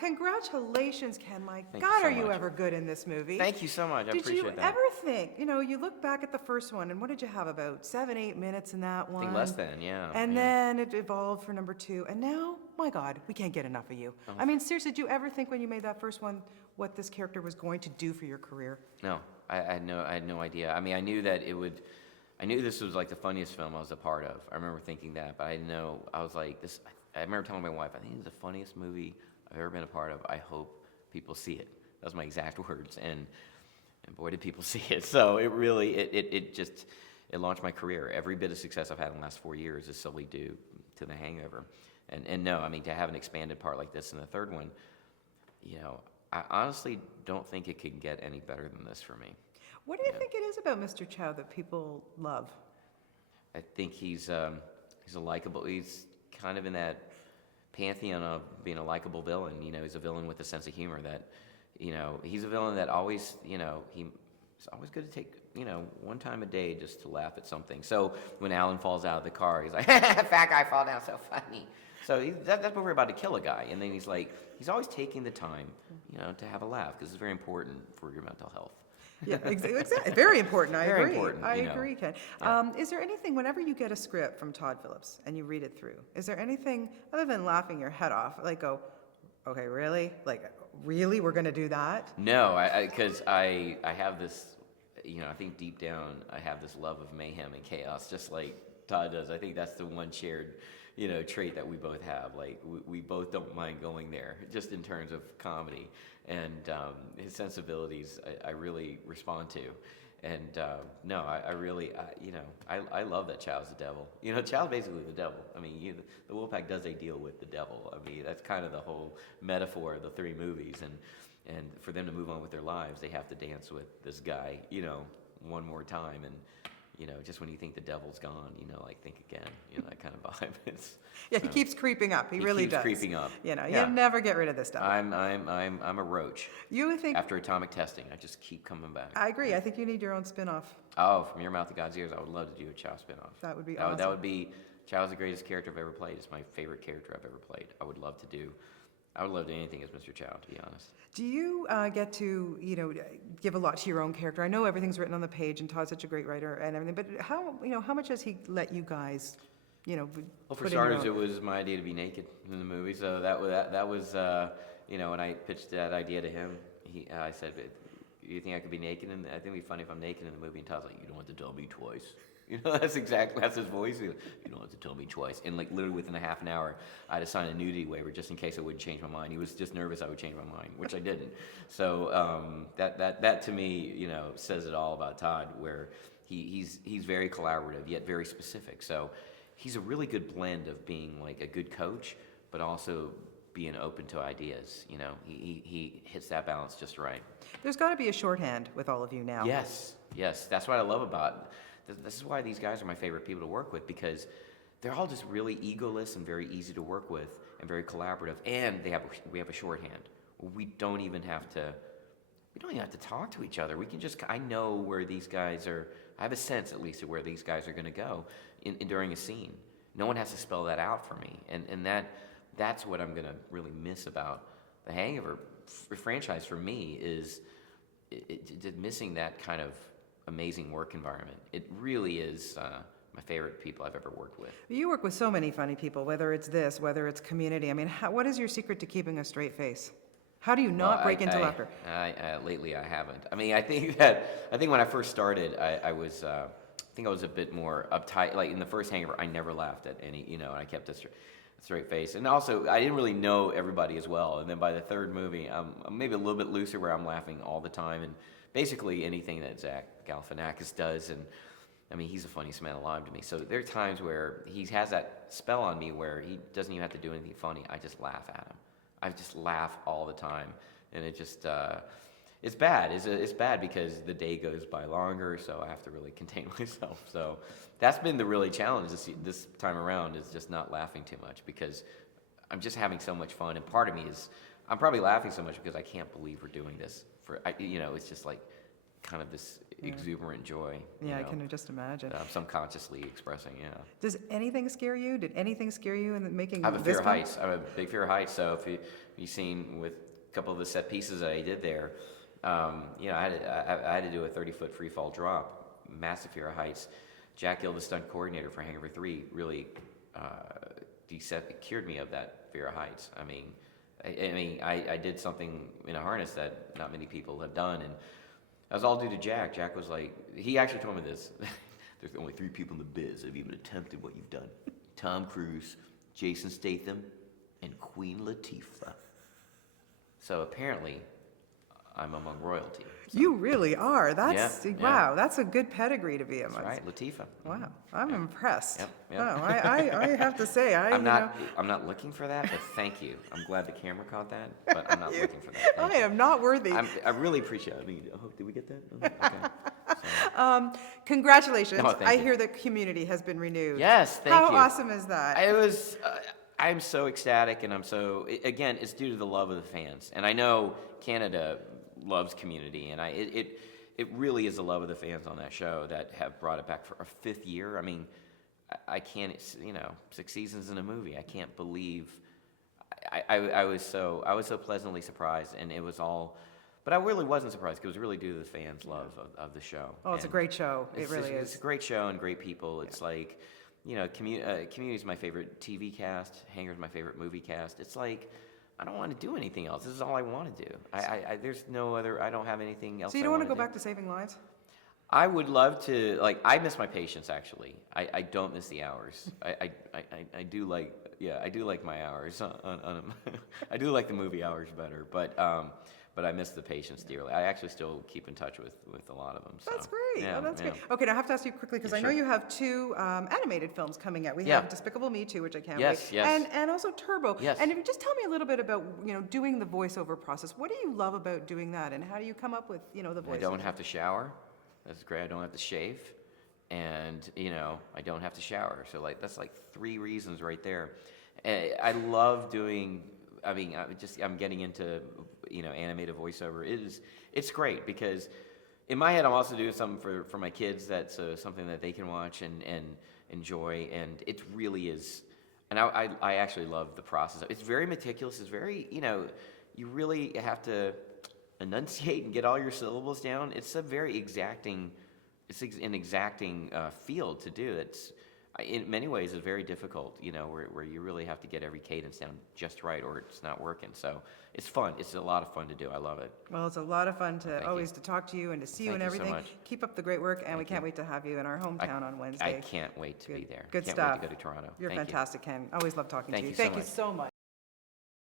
Congratulations, Ken. My Thank you God, so are you much. ever good in this movie? Thank you so much. I Did you appreciate that. ever think, you look back at the first one, and what did you have, about 7, 8 minutes in that I think one? less than, yeah, And yeah. then it evolved for number 2, and now, my God, we can't get enough of you. Oh, I mean, seriously, did you ever think when you made that first one what this character was going to do for your career? no, I had no idea. I mean, I knew that it would. I knew this was like the funniest film I was a part of. I remember thinking that, but I didn't know. I was like, this. I remember telling my wife, I think it's the funniest movie I've ever been a part of. I hope people see it. That was my exact words, and boy, did people see it. So it really, it just, it launched my career. Every bit of success I've had in the last 4 years is solely due to The Hangover. And no, I mean, to have an expanded part like this in the third one, I honestly don't think it could get any better than this for me. What do you think it is about Mr. Chow that people love? I think he's a likable. He's kind of in that pantheon of being a likable villain. He's a villain with a sense of humor. That, he's a villain that always, he's always good to take, one time a day just to laugh at something. So when Alan falls out of the car, he's like, "Fat guy fall down, so funny." So that's when we're about to kill a guy, and then he's always taking the time, to have a laugh because it's very important for your mental health. Yeah, exactly. Very important. I Very agree. important, I agree, Ken. Yeah. Is there anything, whenever you get a script from Todd Phillips and you read it through, is there anything other than laughing your head off, like go, okay, really? Like, really? We're going to do that? No, because I have this, I think deep down I have this love of mayhem and chaos, just like Todd does. I think that's the one shared, trait that we both have. Like we both don't mind going there, just in terms of comedy, and his sensibilities I really respond to. And no, I really, I love that Chow's the devil. Chow's basically the devil. I mean, the Wolfpack does a deal with the devil. I mean, that's kind of the whole metaphor of the three movies. And for them to move on with their lives, they have to dance with this guy, one more time. And just when you think the devil's gone, think again, that kind of vibe. Yeah, he keeps creeping up. He really keeps does. creeping up. You Yeah. never get rid of this stuff. I'm a roach. You think? After atomic testing, I just keep coming back. I agree. I think you need your own spin-off. Oh, From Your Mouth to God's Ears, I would love to do a Chow spinoff. That would be awesome. That would be, Chow's the greatest character I've ever played. It's my favorite character I've ever played. I would love to do anything as Mr. Chow, to be honest. Do you get to, give a lot to your own character? I know everything's written on the page, and Todd's such a great writer and everything, but how much does he let you guys, Well, for put in your starters, own? it was my idea to be naked in the movie, so that was when I pitched that idea to him, I said, "You think I could be naked? And I think it'd be funny if I'm naked in the movie." And Todd's like, "You don't have to tell me twice." That's his voice. You don't have to tell me twice. And literally within a half an hour, I had to sign a nudity waiver just in case I wouldn't change my mind. He was just nervous I would change my mind, which I didn't. So that to me, says it all about Todd, where he's very collaborative yet very specific. So he's a really good blend of being like a good coach, but also being open to ideas. He hits that balance just right. There's got to be a shorthand with all of you now. Yes, that's what I love about. This is why these guys are my favorite people to work with, because they're all just really egoless and very easy to work with and very collaborative. And we have a shorthand. We don't even have to talk to each other. We can just, I know where these guys are. I have a sense, at least, of where these guys are going to go during a scene. No one has to spell that out for me, and that's what I'm going to really miss about the Hangover franchise for me is missing that kind of amazing work environment. It really is my favorite people I've ever worked with. You work with so many funny people, whether it's this, whether it's Community. I mean, what is your secret to keeping a straight face? How do you not break into laughter? Lately, I haven't. I mean, I think when I first started, I was a bit more uptight. Like in the first Hangover, I never laughed at any, and I kept a straight face. And also, I didn't really know everybody as well. And then by the third movie, I'm maybe a little bit looser, where I'm laughing all the time, and basically anything that Zach Galifianakis does. And I mean, he's the funniest man alive to me. So there are times where he has that spell on me where he doesn't even have to do anything funny. I just laugh at him. I just laugh all the time, and it just it's bad. It's bad because the day goes by longer, so I have to really contain myself. So that's been the really challenge this time around, is just not laughing too much, because I'm just having so much fun. And part of me is, I'm probably laughing so much because I can't believe we're doing this. It's just like, kind of this exuberant joy. Yeah, I know, can just imagine. that I'm subconsciously expressing. Yeah. Does anything scare you? Did anything scare you in making I have a this fear of film? heights. I have a big fear of heights. So if you've seen with a couple of the set pieces that I did there, I had to do a 30-foot free fall drop. Massive fear of heights. Jack Gill, the stunt coordinator for Hangover 3, really cured me of that fear of heights. I did something in a harness that not many people have done, and that was all due to Jack. Jack was like, he actually told me this. There's only 3 people in the biz that have even attempted what you've done: Tom Cruise, Jason Statham, and Queen Latifah. So apparently, I'm among royalty. So. You really are. That's Yeah, wow. That's a good pedigree to be amongst. That's right, Latifah. Wow, I'm impressed. Yep. Oh, I have to say, I'm not looking for that, but thank you. I'm glad the camera caught that, but I'm not looking for that. Thank I you. am not worthy. I really appreciate it. Did we get that? Okay. Congratulations. Oh, thank I you. hear the community has been renewed. Yes, thank How you. awesome is that? It was. I'm so ecstatic, and again, it's due to the love of the fans, and I know Canada loves Community, and it really is the love of the fans on that show that have brought it back for a 5th year. I mean, I can't, 6 seasons in a movie. I can't believe. I was so pleasantly surprised, and it was all. But I really wasn't surprised because it was really due to the fans' love of the show. Oh, it's a And great show. It really It's is. a great show and great people. It's like, Community is my favorite TV cast. Hangar's my favorite movie cast. It's like, I don't want to do anything else. This is all I want to do. There's no other. I don't have anything else. So you don't want to go back to saving lives? I would love to. I miss my patients actually. I don't miss the hours. I do like. Yeah, I do like my hours. I do like the movie hours better, but I miss the patients dearly. I actually still keep in touch with a lot of them. So, That's great. Yeah, Oh, that's yeah. great. Okay, now I have to ask you quickly because Yeah, I know sure. you have 2 animated films coming out. We Yeah. have Despicable Me 2, which I can't Yes, wait. yes. And also Turbo. Yes. And if you just tell me a little bit about, doing the voiceover process. What do you love about doing that, and how do you come up with, the voice? I don't have to shower. That's great. I don't have to shave, and I don't have to shower. So that's 3 reasons right there. I love doing. I'm getting into animated voiceover. It's great because in my head I'm also doing something for my kids that's something that they can watch and enjoy, and it really is. And I actually love the process. It's very meticulous. It's very you really have to enunciate and get all your syllables down. It's a very exacting. It's an exacting field to do. It's in many ways is very difficult, where you really have to get every cadence down just right or it's not working. So it's fun. It's a lot of fun to do. I love it. Well, it's a lot of fun to Thank always you. to talk to you and to see you Thank and you so everything. much. Keep up the great work, and we Thank can't you. wait to have you in our hometown on Wednesday. I can't wait to be there. Good Can't stuff. wait to go to Toronto. You're Thank you. fantastic, Ken. Always love talking Thank to you. you so Thank you much. so much.